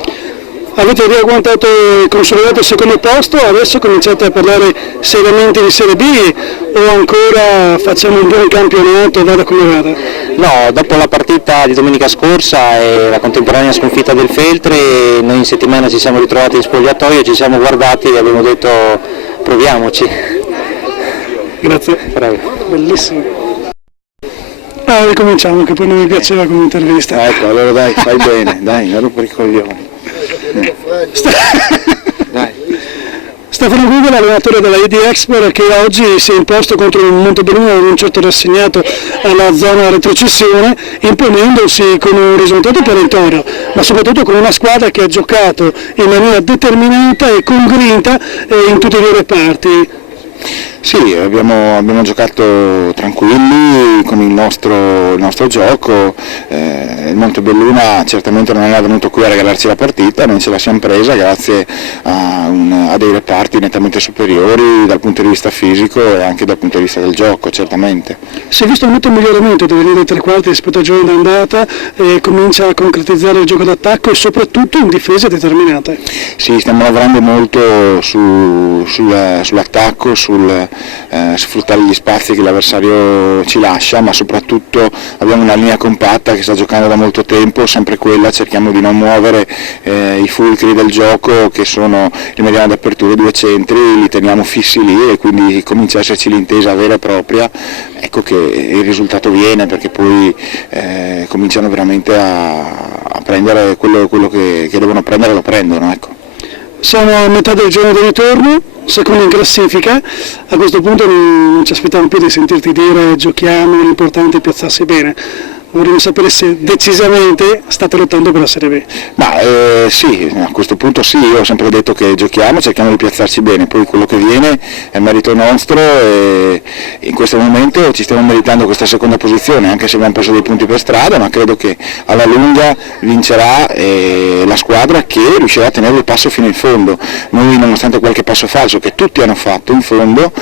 Avete riagguantato e consolidato il secondo posto, adesso cominciate a parlare seriamente di Serie B o ancora facciamo un buon campionato, vada come vada? No, dopo la partita di domenica scorsa e la contemporanea sconfitta del Feltre, noi in settimana ci siamo ritrovati in spogliatoio, ci siamo guardati e abbiamo detto proviamoci. Grazie. Prego. Bellissimo. Ricominciamo, che poi non mi piaceva come intervista. Ecco, allora dai, fai bene, dai, non rompere i coglioni. Dai. Stefano Guga, l'allenatore della ID Expert, che oggi si è imposto contro il Montebelluna in un certo rassegnato alla zona retrocessione, imponendosi con un risultato perentorio, ma soprattutto con una squadra che ha giocato in maniera determinata e con grinta in tutti i due reparti. Sì, abbiamo giocato tranquilli con il nostro gioco, il Montebelluna certamente non è venuto qui a regalarci la partita, noi ce la siamo presa grazie a dei reparti nettamente superiori dal punto di vista fisico e anche dal punto di vista del gioco, certamente. Si è visto un netto miglioramento delle linee dei 3/4 rispetto al giorno d'andata e comincia a concretizzare il gioco d'attacco e soprattutto in difese determinate. Sì, stiamo lavorando molto sull'attacco, sul sfruttare gli spazi che l'avversario ci lascia, ma soprattutto abbiamo una linea compatta che sta giocando da molto tempo, sempre quella, cerchiamo di non muovere i fulcri del gioco che sono il mediano d'apertura e 2 centri, li teniamo fissi lì e quindi comincia a esserci l'intesa vera e propria, ecco che il risultato viene perché poi cominciano veramente a prendere quello che devono prendere, lo prendono. Ecco. Siamo a metà del giorno di ritorno, secondo in classifica, a questo punto non ci aspettiamo più di sentirti dire giochiamo, l'importante è piazzarsi bene. Vorremmo sapere se decisamente state lottando per la Serie B. Ma sì, a questo punto sì, io ho sempre detto che giochiamo, cerchiamo di piazzarci bene, poi quello che viene è merito nostro e in questo momento ci stiamo meritando questa seconda posizione, anche se abbiamo preso dei punti per strada, ma credo che alla lunga vincerà la squadra che riuscirà a tenere il passo fino in fondo. Noi, nonostante qualche passo falso che tutti hanno fatto in fondo,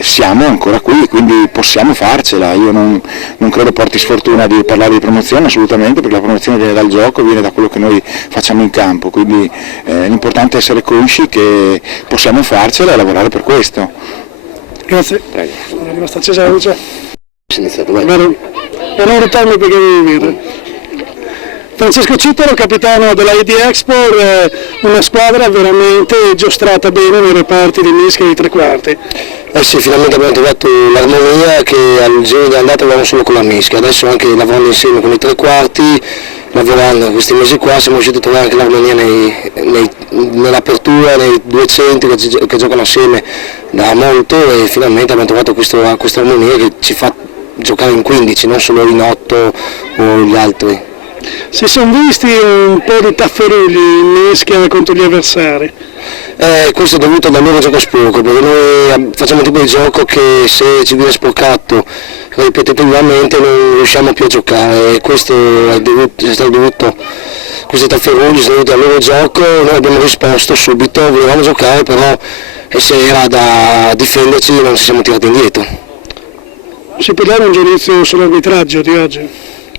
siamo ancora qui, quindi possiamo farcela. Io non credo porti sfortuna di parlare di promozione assolutamente, perché la promozione viene dal gioco, viene da quello che noi facciamo in campo, quindi l'importante è essere consci che possiamo farcela e lavorare per questo. Grazie. Prego. È rimasta accesa la luce? È iniziato, vai. E non ritorno perché devi dire. Francesco Cittaro, capitano della ID Export, una squadra veramente giostrata bene nei reparti di mischia e di 3/4. Sì, finalmente abbiamo trovato l'armonia che al giro di andata avevamo solo con la mischia, adesso anche lavorando insieme con i 3/4, lavorando questi mesi qua siamo riusciti a trovare anche l'armonia nell'apertura, nei 2 centri che giocano assieme da molto e finalmente abbiamo trovato questa armonia che ci fa giocare in 15, non solo in 8 o gli altri. Si sono visti un po' di tafferugli in mischia contro gli avversari. Questo è dovuto dal loro gioco sporco, perché noi facciamo un tipo di gioco che se ci viene sporcato ripetitivamente non riusciamo più a giocare e questo è stato dovuto, questi tafferugli sono dovuti al loro gioco, noi abbiamo risposto subito, volevamo giocare però se era da difenderci non ci siamo tirati indietro. Si può dare un giudizio sull'arbitraggio di oggi?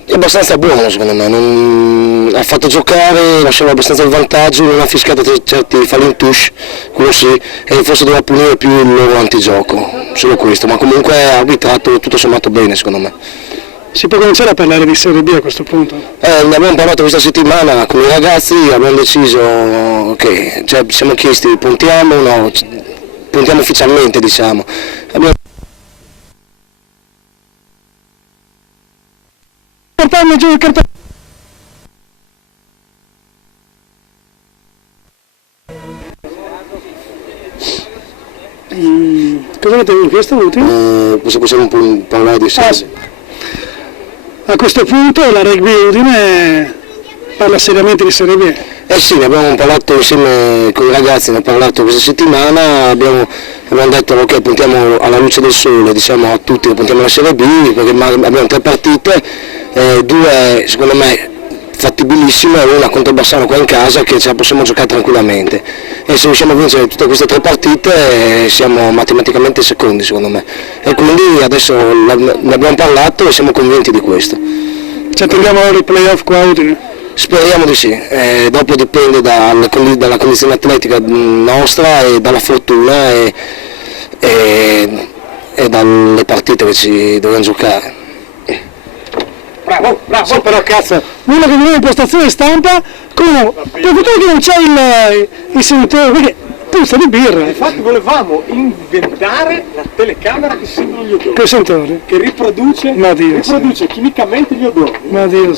È abbastanza buono secondo me, ha fatto giocare, lasciava abbastanza il vantaggio, non ha fischiato certi falli in touche, quello sì, e forse doveva punire più il loro antigioco, solo questo, ma comunque ha arbitrato tutto sommato bene secondo me. Si può cominciare a parlare di Serie B a questo punto? Ne abbiamo parlato questa settimana con i ragazzi, abbiamo deciso che ci siamo chiesti puntiamo o no, puntiamo ufficialmente diciamo. portarmi giù il cartone. Cosa avete chiesto l'ultimo? Se possiamo parlare di sé. Sì. A questo punto la Rugby Udine parla seriamente di Serie B. Sì, ne abbiamo parlato insieme con i ragazzi, ne abbiamo parlato questa settimana, abbiamo detto ok, puntiamo alla luce del sole, diciamo a tutti che puntiamo alla Serie B, perché abbiamo 3 partite, 2 secondo me fattibilissime e una contro Bassano qua in casa che ce la possiamo giocare tranquillamente, e se riusciamo a vincere tutte queste 3 partite siamo matematicamente secondi secondo me, e quindi adesso ne abbiamo parlato e siamo convinti di questo. Ci attendiamo ora i playoff qua a Udine? Speriamo di sì, dopo dipende dalla condizione atletica nostra e dalla fortuna e dalle partite che ci dobbiamo giocare. Bravo, sì, però cazzo, una che viene in postazione stampa, come, per che non c'è il sentore, perché puzza di birra. Infatti volevamo inventare la telecamera che sentono gli odori. Che sentore? Che riproduce chimicamente gli odori. Ma Dio.